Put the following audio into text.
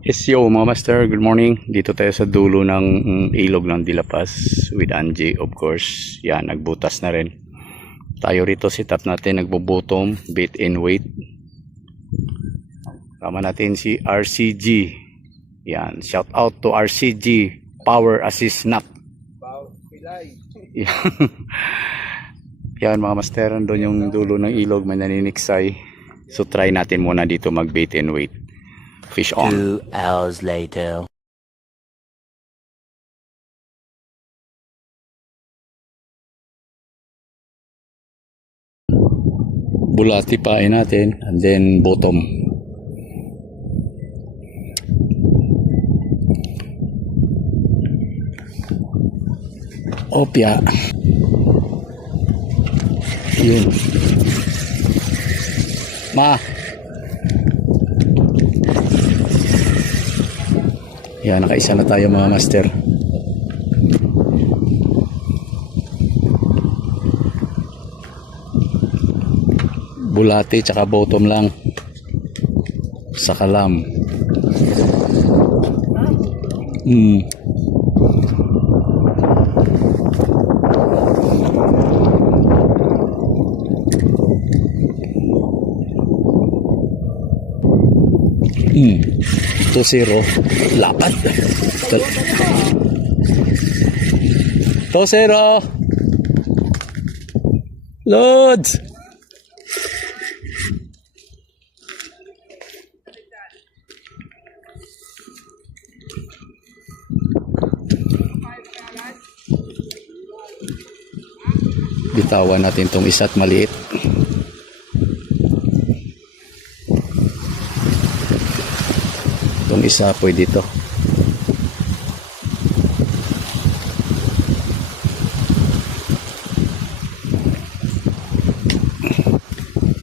Yes, yo mga master, good morning. Dito tayo sa dulo ng ilog ng Dilapas with Angie, of course. Yan, nagbutas na rin. Tayo rito, sit up natin, nagbo-bottom, bait and weight. Tama natin si RCG. Yan, shout out to RCG, Power Assist Nut. Yan. Yan mga master, doon yung dulo ng ilog, may naniniksay. So try natin muna dito mag bait and weight. Fish on. 2 hours later. Bulati pain natin and then bottom. Opya. Yun. Ma. Yan, nakaisa na tayo mga master. Bulati tsaka bottom lang. Sa kalam. To zero. Lapad. To zero. Loads. Bitawan natin tong isa't maliit. Itong isa pwede ito.